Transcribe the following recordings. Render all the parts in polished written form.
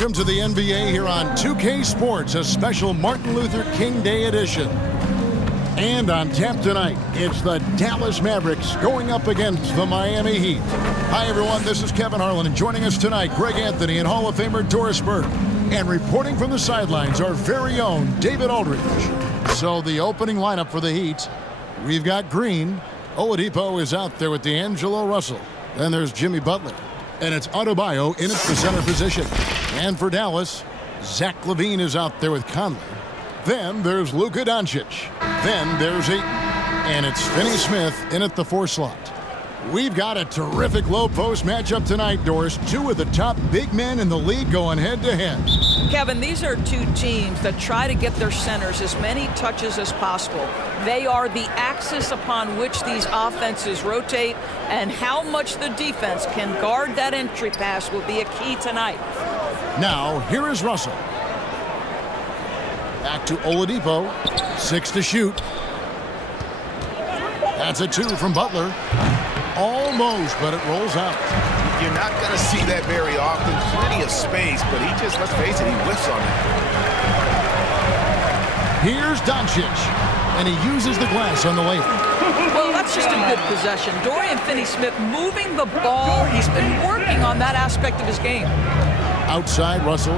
Welcome to the NBA here on 2K Sports, a special Martin Luther King Day edition. And on tap tonight, it's the Dallas Mavericks going up against the Miami Heat. Hi, everyone. This is Kevin Harlan, and joining us tonight, Greg Anthony and Hall of Famer Doris Burke. And reporting from the sidelines, our very own David Aldridge. So the opening lineup for the Heat, we've got Green. Oladipo is out there with D'Angelo Russell. Then there's Jimmy Butler. And it's Adebayo in at the center position. And for Dallas, Zach Lavine is out there with Conley. Then there's Luka Doncic. Then there's Ayton. And it's Finney Smith in at the 4 slot. We've got a terrific low-post matchup tonight, Doris. Two of the top big men in the league going head-to-head. Kevin, these are two teams that try to get their centers as many touches as possible. They are the axis upon which these offenses rotate, and how much the defense can guard that entry pass will be a key tonight. Now, here is Russell. Back to Oladipo. 6 to shoot. That's a 2 from Butler. Almost, but it rolls out. You're not going to see that very often. Plenty of space, but he just, let's face it, he whiffs on that. Here's Doncic, and he uses the glass on the layup. Well, that's just a good possession. Dorian Finney-Smith moving the ball. He's been working on that aspect of his game. Outside, Russell.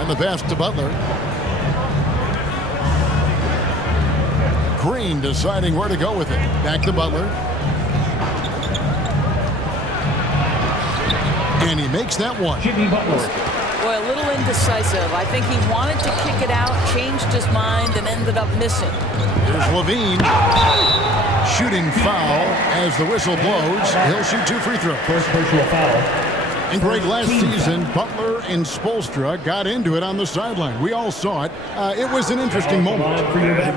And the pass to Butler. Green deciding where to go with it. Back to Butler. And he makes that one. Boy, a little indecisive. I think he wanted to kick it out, changed his mind, and ended up missing. Here's Lavine. Shooting foul as the whistle blows. He'll shoot 2 free throws. First personal foul. And Greg, last season, Butler and Spoelstra got into it on the sideline. We all saw it. It was an interesting moment.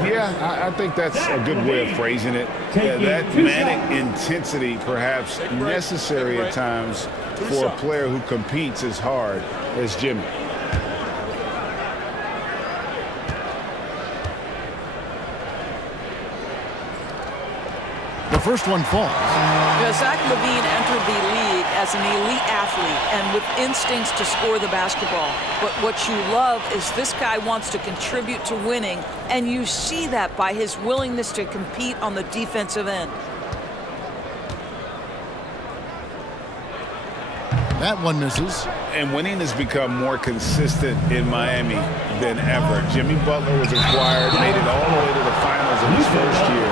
Yeah, I think that's a good way of phrasing it. That manic intensity, perhaps necessary at times for a player who competes as hard as Jimmy. The first one falls. Zach Lavine entered the league as an elite athlete and with instincts to score the basketball. But what you love is this guy wants to contribute to winning, and you see that by his willingness to compete on the defensive end. That one misses. And winning has become more consistent in Miami than ever. Jimmy Butler was acquired, made it all the way to the finals in his first year,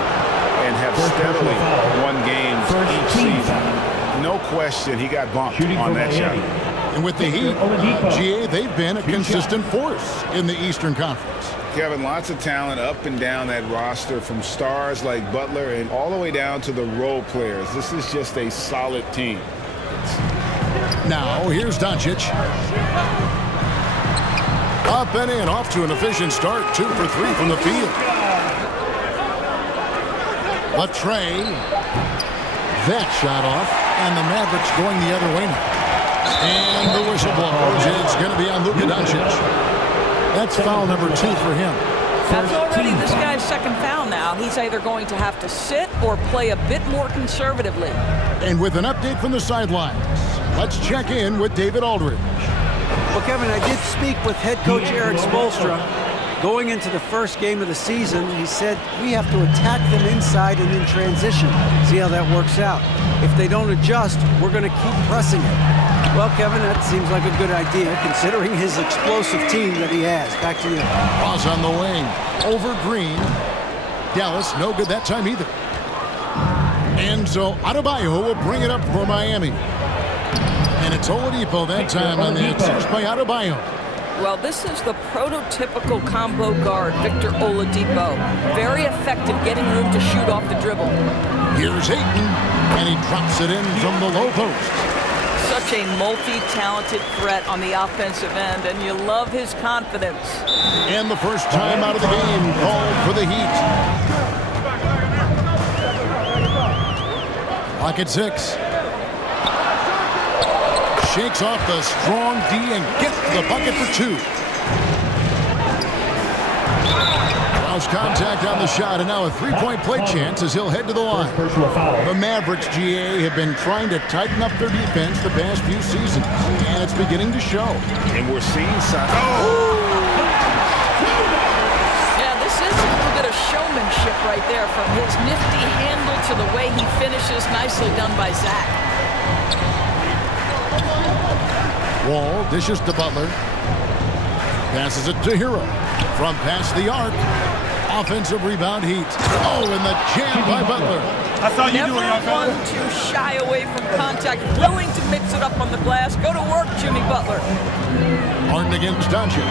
and have steadily won games each season. No question he got bumped on that shot. And with the Heat, GA, they've been a consistent force in the Eastern Conference. Kevin, lots of talent up and down that roster, from stars like Butler and all the way down to the role players. This is just a solid team. Now, here's Doncic. Up and in, off to an efficient start. 2 for 3 from the field. Latrey. That shot off, and the Mavericks going the other way now. And the whistle blows. It's going to be on Luka Doncic. That's foul number 2 for him. That's already this guy's second foul now. He's either going to have to sit or play a bit more conservatively. And with an update from the sidelines, let's check in with David Aldridge. Well, Kevin, I did speak with head coach Eric Spoelstra. Going into the first game of the season, he said, we have to attack them inside and in transition. See how that works out. If they don't adjust, we're going to keep pressing it. Well, Kevin, that seems like a good idea, considering his explosive team that he has. Back to you. Cross on the wing. Over Green. Dallas, no good that time either. And so Adebayo will bring it up for Miami. And it's Oladipo that time on the assist by Adebayo. Well, this is the prototypical combo guard, Victor Oladipo. Very effective getting room to shoot off the dribble. Here's Ayton, and he drops it in from the low post. Such a multi-talented threat on the offensive end, and you love his confidence. And the first time out of the game called for the Heat. Clock at 6. Shakes off the strong D and gets to the bucket for 2. Allows contact on the shot, and now a three-point play chance as he'll head to the line. The Mavericks, GA, have been trying to tighten up their defense the past few seasons, and it's beginning to show. And we're seeing some... Yeah, this is a little bit of showmanship right there, from his nifty handle to the way he finishes. Nicely done by Zach. Wall dishes to Butler. Passes it to Hero. From past the arc. Offensive rebound Heat. Oh, and the jam by Butler. I saw you Never doing it. one to shy away from contact. Willing to mix it up on the glass. Go to work, Jimmy Butler. Harden against Doncic.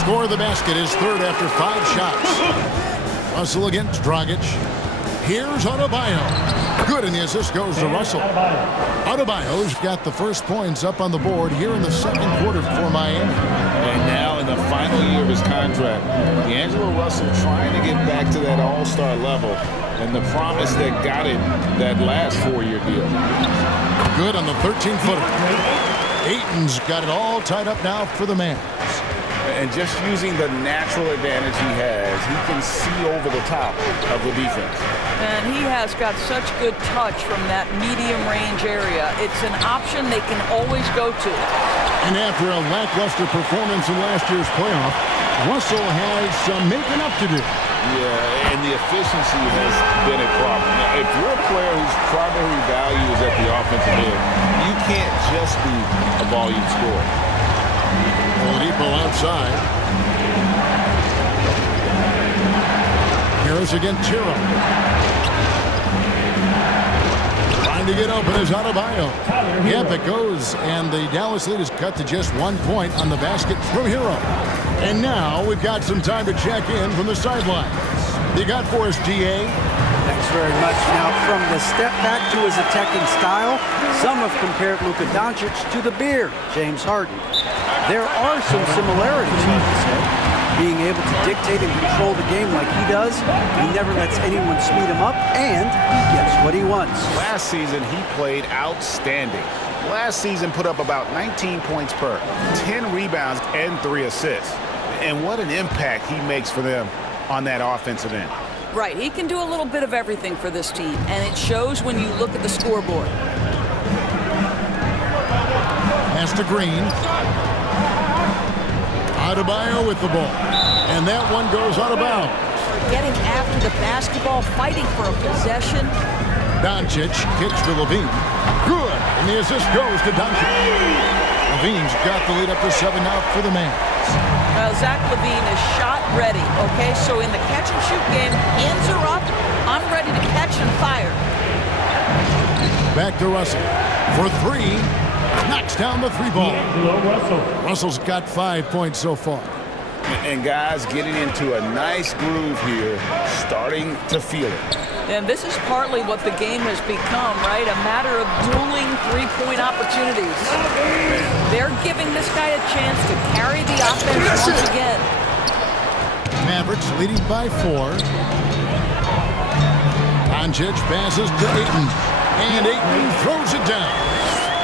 Score the basket, his third after 5 shots. Russell against Dragic. Here's Adebayo. Good, and the assist goes to Russell. Adebayo's got the first points up on the board here in the second quarter for Miami. And now in the final year of his contract, D'Angelo Russell trying to get back to that all-star level and the promise that got him that last 4-year deal. Good on the 13-footer. Ayton's got it all tied up now for the Mavs. And just using the natural advantage he has, he can see over the top of the defense. And he has got such good touch from that medium range area. It's an option they can always go to. And after a lackluster performance in last year's playoff, Russell has some making up to do. Yeah, and the efficiency has been a problem. Now, if you're a player whose primary value is at the offensive end, you can't just be a volume scorer. Oladipo outside. Harris against Tiro. Trying to get open is Adebayo. Yep, it goes, and the Dallas lead is cut to just 1 point on the basket from Hero. And now we've got some time to check in from the sidelines. You got for us, GA? Thanks very much. Now, from the step back to his attacking style, some have compared Luka Doncic to the bear, James Harden. There are some similarities, Harden said. Being able to dictate and control the game like he does, he never lets anyone speed him up, and he gets what he wants. Last season, he played outstanding. Last season put up about 19 points per, 10 rebounds, and 3 assists. And what an impact he makes for them on that offensive end. Right, he can do a little bit of everything for this team, and it shows when you look at the scoreboard. Pass to Green. Adebayo with the ball. And that one goes out of bounds. Getting after the basketball, fighting for a possession. Doncic kicks to Lavine. Good. And the assist goes to Doncic. Lavine's got the lead up to 7 now for the Mavs. Zach Lavine is shot ready, okay? So in the catch-and-shoot game, hands are up. I'm ready to catch and fire. Back to Russell for 3. Knocks down the 3 ball. Russell's got 5 points so far. And guys getting into a nice groove here, starting to feel it. And this is partly what the game has become, right? A matter of dueling three-point opportunities. They're giving this guy a chance to carry the offense once again. Mavericks leading by 4. Doncic passes to Ayton. And Ayton throws it down.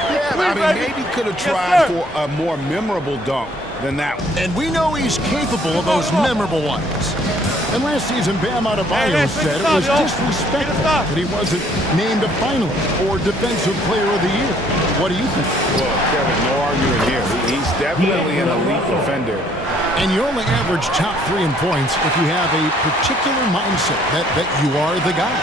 Yeah, I mean, maybe could have tried for a more memorable dunk than that one. And we know he's capable of those memorable ones. And last season, Bam Adebayo said it was disrespectful that he wasn't named a finalist or Defensive Player of the Year. What do you think? Well, Kevin, no argument here. He's definitely an elite defender. And you only average top 3 in points if you have a particular mindset that you are the guy.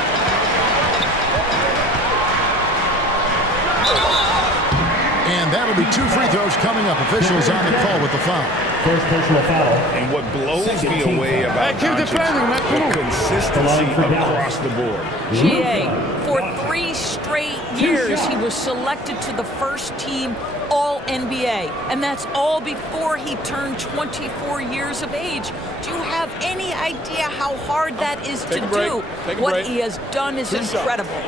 And that'll be 2 free throws coming up. Officials on the call with the foul. First personal foul. And what blows me away about Doncic, the consistency across the board. GA, for 3 straight years, he was selected to the first team All-NBA. And that's all before he turned 24 years of age. Do you have any idea how hard that is to do? What he has done is incredible.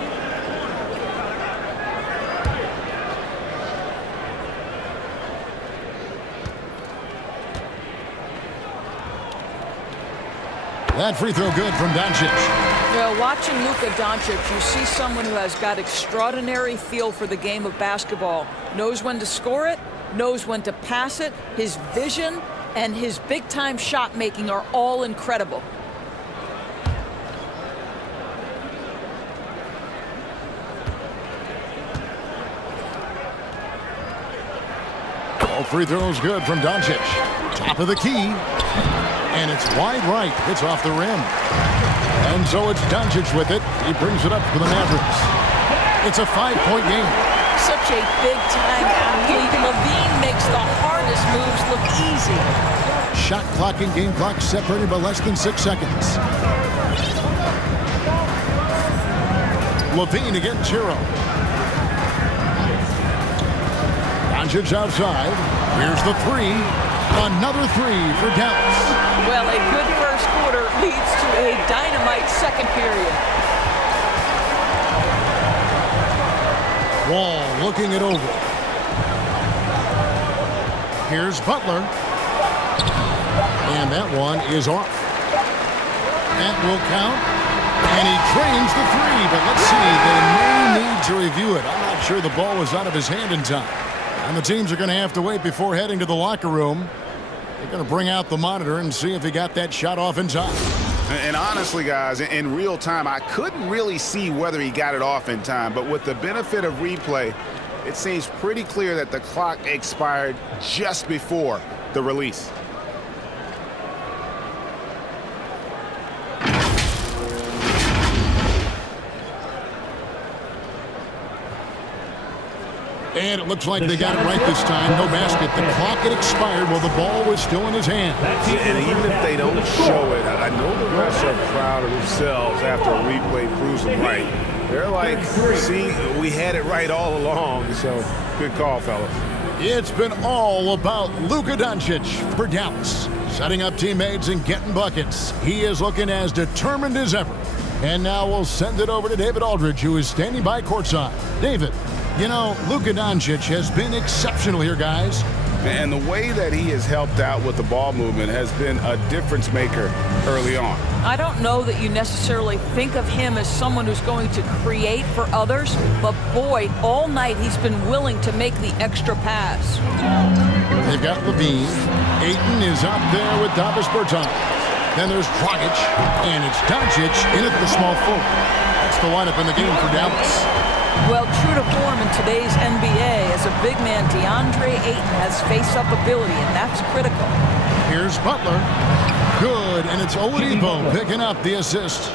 That free throw good from Doncic. Well, watching Luka Doncic, you see someone who has got extraordinary feel for the game of basketball. Knows when to score it, knows when to pass it. His vision, and his big-time shot making are all incredible. All free throws good from Doncic. Top of the key. And it's wide right. It's off the rim. And so it's Doncic with it. He brings it up for the Mavericks. It's a 5-point game. Such a big-time athlete. Lavine makes the hardest moves look easy. Shot clock and game clock separated by less than 6 seconds. Lavine against Hero. Doncic outside. Here's the three. Another three for Dallas. Well, a good first quarter leads to a dynamite second period. Wall looking it over. Here's Butler. And that one is off. That will count. And he drains the three. But let's see. They may need to review it. I'm not sure the ball was out of his hand in time. And the teams are going to have to wait before heading to the locker room. They're going to bring out the monitor and see if he got that shot off in time. And honestly, guys, in real time, I couldn't really see whether he got it off in time. But with the benefit of replay, it seems pretty clear that the clock expired just before the release. And it looks like they got it right this time. No basket. The clock had expired while the ball was still in his hand. And even if they don't show it, I know the refs are proud of themselves after a replay proves them right. They're like, see, we had it right all along. So, good call, fellas. It's been all about Luka Doncic for Dallas. Setting up teammates and getting buckets. He is looking as determined as ever. And now we'll send it over to David Aldridge, who is standing by courtside. David. You know, Luka Doncic has been exceptional here, guys. And the way that he has helped out with the ball movement has been a difference maker early on. I don't know that you necessarily think of him as someone who's going to create for others, but boy, all night he's been willing to make the extra pass. They've got Lavine. Ayton is out there with Davis Bertans. Then there's Dragic, and it's Doncic in at the small forward. That's the lineup in the game for Dallas. Well, true to form in today's NBA, as a big man, DeAndre Ayton has face-up ability, and that's critical. Here's Butler. Good, and it's Oladipo picking up the assist.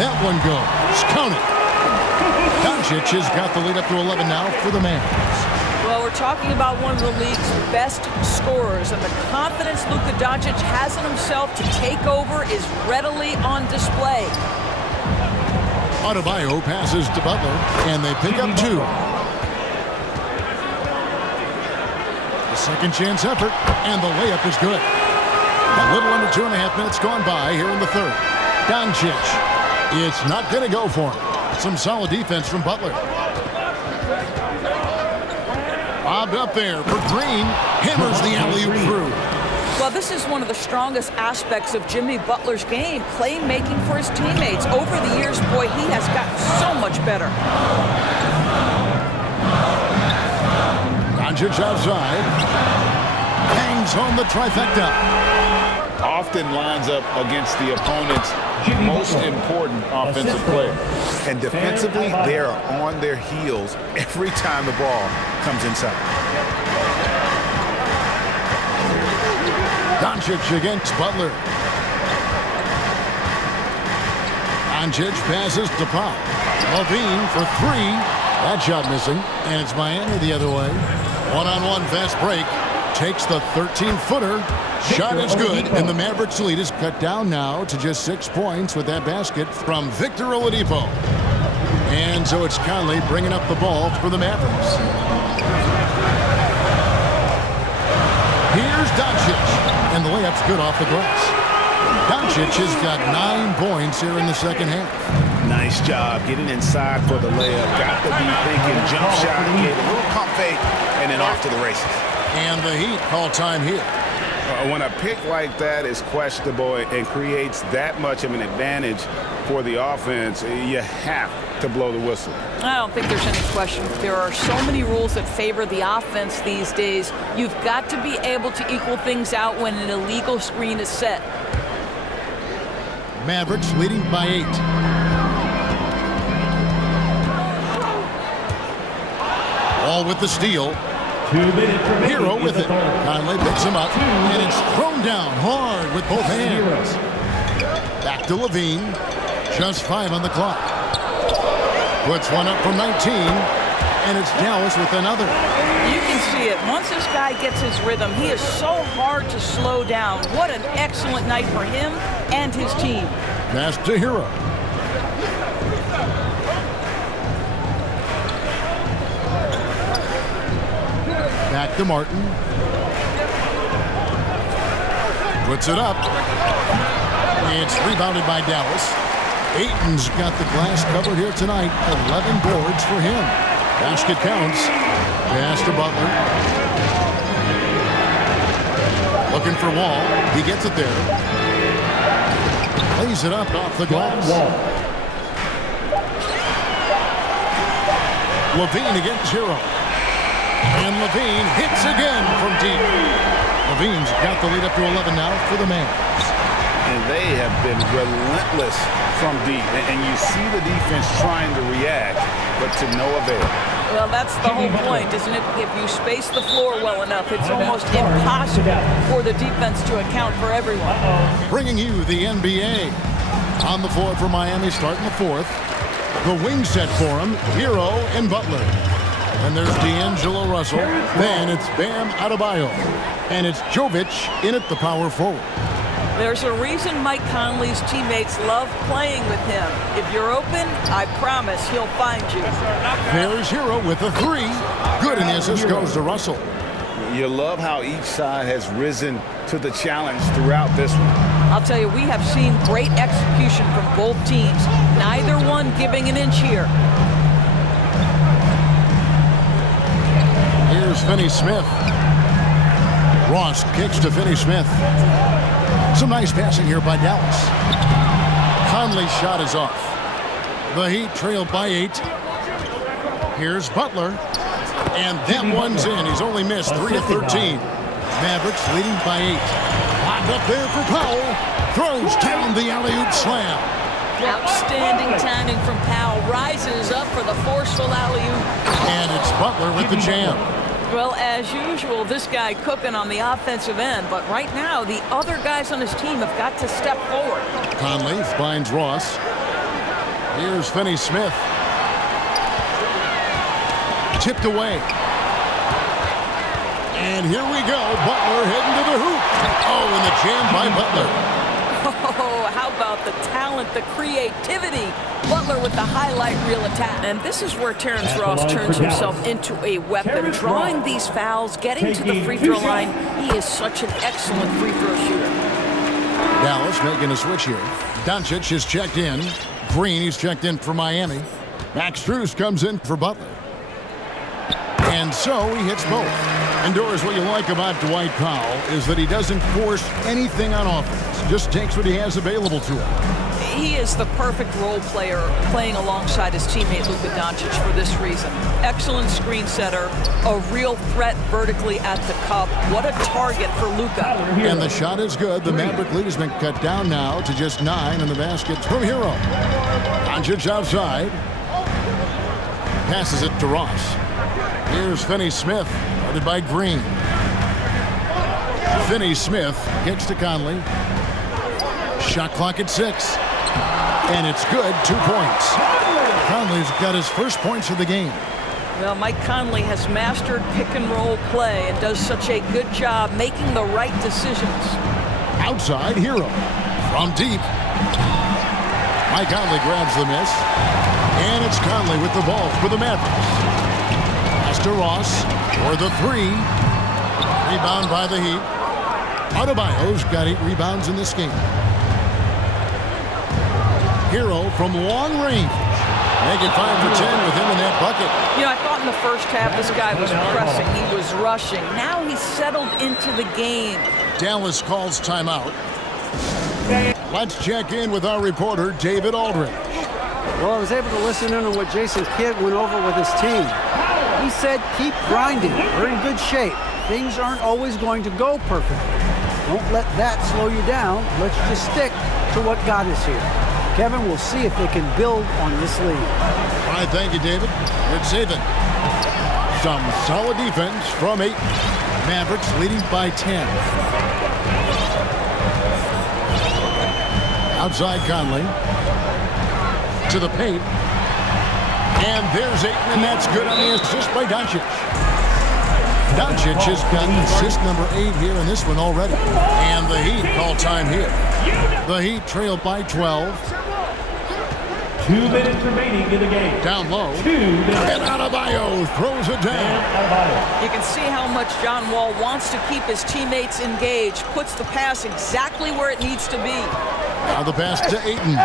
That one goes. Count it. Doncic has got the lead up to 11 now for the Mavericks. Well, we're talking about one of the league's best scorers, and the confidence Luka Doncic has in himself to take over is readily on display. Hardaway passes to Butler, and they pick up two. The second chance effort, and the layup is good. A little under 2.5 minutes gone by here in the third. Doncic, it's not going to go for him. Some solid defense from Butler. Bobbed up there for Green. Hammers the alley-oop through. Well, this is one of the strongest aspects of Jimmy Butler's game, playmaking for his teammates. Over the years, boy, he has gotten so much better. Doncic outside. Hangs home the trifecta. Often lines up against the opponent's most important offensive player. And defensively, they are on their heels every time the ball comes inside. Doncic against Butler. Doncic passes to Pop. Lavine for three. That shot missing. And it's Miami the other way. One-on-one fast break. Takes the 13-footer. Shot is good, and the Mavericks lead is cut down now to just 6 points with that basket from Victor Oladipo. And so it's Conley bringing up the ball for the Mavericks. Here's Doncic, and the layup's good off the glass. Doncic has got 9 points here in the second half. Nice job getting inside for the layup. Got to be thinking jump shot, get a little pump fake, and then off to the races. And the Heat call time here. When a pick like that is questionable and creates that much of an advantage for the offense, you have to blow the whistle. I don't think there's any question. There are so many rules that favor the offense these days. You've got to be able to equal things out when an illegal screen is set. Mavericks leading by 8. All with the steal. 2 minutes remaining. Hero with it. Conley picks him up, and it's thrown down hard with both hands. Back to Lavine. Just 5 on the clock. Puts one up from 19, and it's Dallas with another. You can see it. Once this guy gets his rhythm, he is so hard to slow down. What an excellent night for him and his team. Pass to Hero. Back to Martin. Puts it up. It's rebounded by Dallas. Ayton's got the glass covered here tonight. 11 boards for him. Basket counts. Pass to Butler. Looking for Wall. He gets it there. Plays it up off the glass. Lavine against Hero. And Lavine hits again from deep. Lavine's got the lead up to 11 now for the Mavs. And they have been relentless from deep. And you see the defense trying to react, but to no avail. Well, that's the whole point, isn't it? If you space the floor well enough, it's almost impossible for the defense to account for everyone. Bringing you the NBA. On the floor for Miami starting the 4th. The wing set for him, Hero and Butler. And there's D'Angelo Russell. Then it's Bam Adebayo. And it's Jovic in at the power forward. There's a reason Mike Conley's teammates love playing with him. If you're open, I promise he'll find you. There's Hero with a 3. Good, and the assist goes to Russell. You love how each side has risen to the challenge throughout this one. I'll tell you, we have seen great execution from both teams. Neither one giving an inch here. Here's Finney-Smith. Ross kicks to Finney-Smith. Some nice passing here by Dallas. Conley's shot is off. The Heat trail by 8. Here's Butler. And that one's in. He's only missed 3 of 13. Mavericks leading by 8. Locked up there for Powell. Throws down the alley-oop slam. Outstanding timing from Powell. Rises up for the forceful alley-oop. And it's Butler with the jam. Well, as usual, this guy cooking on the offensive end. But right now, the other guys on his team have got to step forward. Conley finds Ross. Here's Finney-Smith. Tipped away. And here we go. Butler heading to the hoop. Oh, and the jam by Butler. Oh, how about the talent, the creativity? Butler with the highlight reel attack. And this is where Terrence Ross turns himself into a weapon. Drawing these fouls, getting to the free throw line. He is such an excellent free throw shooter. Dallas making a switch here. Doncic is checked in. Green, he's checked in for Miami. Max Strus comes in for Butler. And so he hits both. And Doris, what you like about Dwight Powell is that he doesn't force anything on offense. Just takes what he has available to him. He is the perfect role player playing alongside his teammate Luka Doncic for this reason. Excellent screen setter, a real threat vertically at the cup. What a target for Luka. And the shot is good. The Maverick lead has been cut down now to just 9 in the basket from Hero. Doncic outside. Passes it to Ross. Here's Finney-Smith, guarded by Green. Finney-Smith kicks to Conley. Shot clock at 6. And it's good, 2 points. Conley's got his first points of the game. Well, Mike Conley has mastered pick-and-roll play and does such a good job making the right decisions. Outside, Hero. From deep. Mike Conley grabs the miss. And it's Conley with the ball for the Mavericks. To Ross for the 3. Rebound by the Heat. Adebayo's got 8 rebounds in this game. Hero from long range. Make it 5 for 10 with him in that bucket. You know, I thought in the first half this guy was pressing. He was rushing. Now he's settled into the game. Dallas calls timeout. Let's check in with our reporter, David Aldridge. Well, I was able to listen in on what Jason Kidd went over with his team. He said, keep grinding. We're in good shape. Things aren't always going to go perfectly. Don't let that slow you down. Let's just stick to what got us here. Kevin, we'll see if they can build on this lead. All right, thank you, David. Good saving. Some solid defense from Ayton. Mavericks leading by 10. Outside Conley. To the paint. And there's Ayton, and that's good on the assist by Doncic. Doncic has got assist number 8 here in this one already. And the Heat call time here. The Heat trail by 12. 2 minutes remaining in the game. Down low. 2 minutes. And Adebayo throws it down. You can see how much John Wall wants to keep his teammates engaged. Puts the pass exactly where it needs to be. Now the pass to Ayton.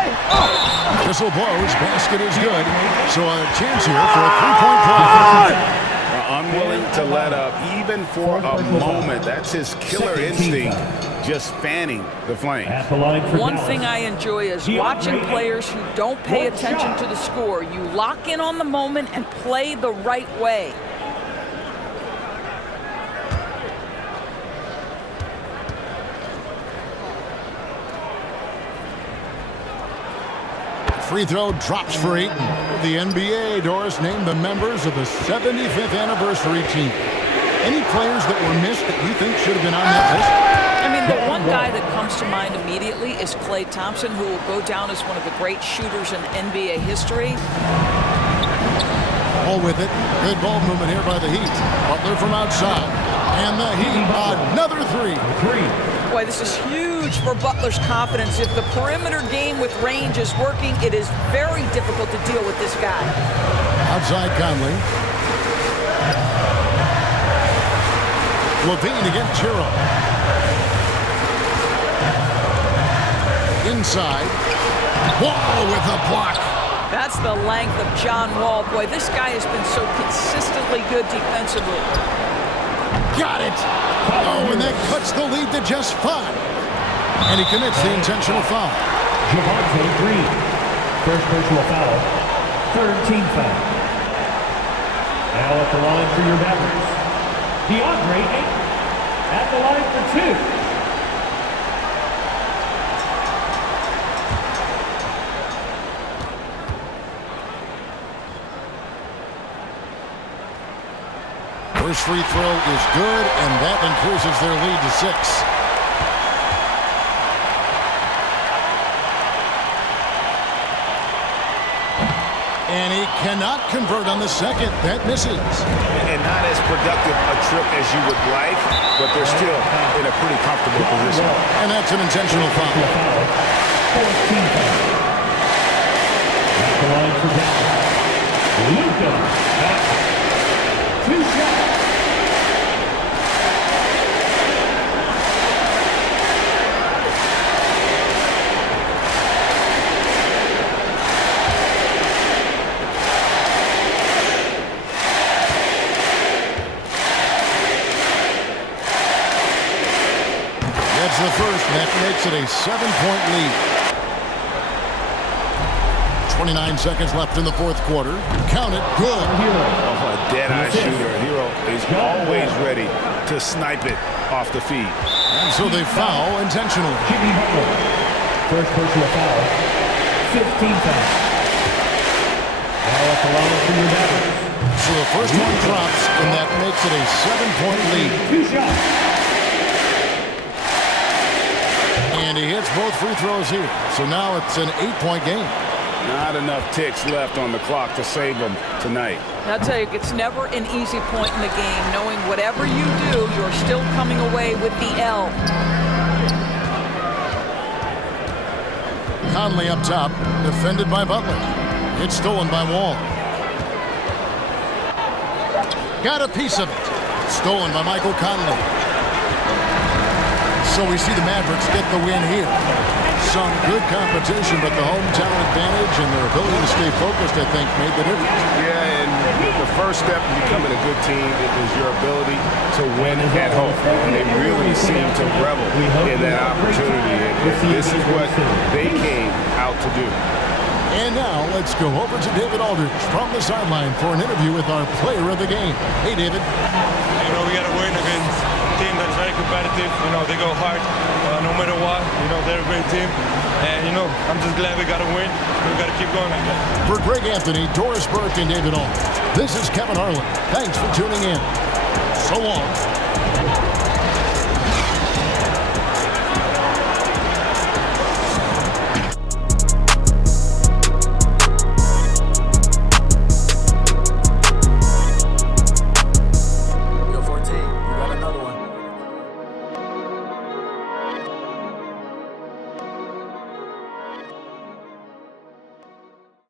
Whistle blows. Basket is good. So a chance here for a 3-point play. Unwilling to let up even for a moment. That's his killer instinct, just fanning the flame. One thing I enjoy is watching players who don't pay attention to the score. You lock in on the moment and play the right way. Free throw drops for Ayton. The NBA, Doris, named the members of the 75th anniversary team. Any players that were missed that you think should have been on that list? I mean, the one guy that comes to mind immediately is Klay Thompson, who will go down as one of the great shooters in NBA history. Ball with it. Good ball movement here by the Heat. Butler from outside. And the Heat, another three. Boy, this is huge for Butler's confidence. If the perimeter game with range is working, it is very difficult to deal with this guy. Outside Conley. Lavine against Hero. Inside. Wall with a block. That's the length of John Wall. Boy, this guy has been so consistently good defensively. Got it. Oh, and that cuts the lead to just 5. And he commits the intentional foul. Javante Green. First personal foul. Third team foul. Now at the line for your Mavericks, DeAndre Ayton. At the line for 2. First free throw is good, and that increases their lead to 6. And he cannot convert on the second. That misses. And not as productive a trip as you would like, but they're still in a pretty comfortable position. And that's an intentional foul. Fourth team foul. At the line for Bjeff. Luka Doncic. 2 shots. The first, and that makes it a 7-point lead. 29 seconds left in the fourth quarter. Count it. Good. Oh, a dead-eye shooter. Hero is always ready to snipe it off the feed. And so they foul intentionally. First personal foul. 15 foul. Now at the line for your Mavericks. So the first one drops, and that makes it a 7-point lead. 2 shots. And he hits both free throws here. So now it's an 8-point game. Not enough ticks left on the clock to save them tonight. And I'll tell you, it's never an easy point in the game, knowing whatever you do, you're still coming away with the L. Conley up top, defended by Butler. It's stolen by Wall. Got a piece of it. Stolen by Michael Conley. So we see the Mavericks get the win here. Some good competition, but the hometown advantage and their ability to stay focused, I think, made the difference. Yeah, and the first step in becoming a good team is your ability to win at home. And they really seem to revel in that opportunity. And this is what they came out to do. And now let's go over to David Aldridge from the sideline for an interview with our player of the game. Hey, David. You know, we got to win against a team that's very competitive. You know, they go hard no matter what. You know, they're a great team. And, you know, I'm just glad we got to win. We got to keep going like that. For Greg Anthony, Doris Burke, and David Aldridge, this is Kevin Harlan. Thanks for tuning in. So long.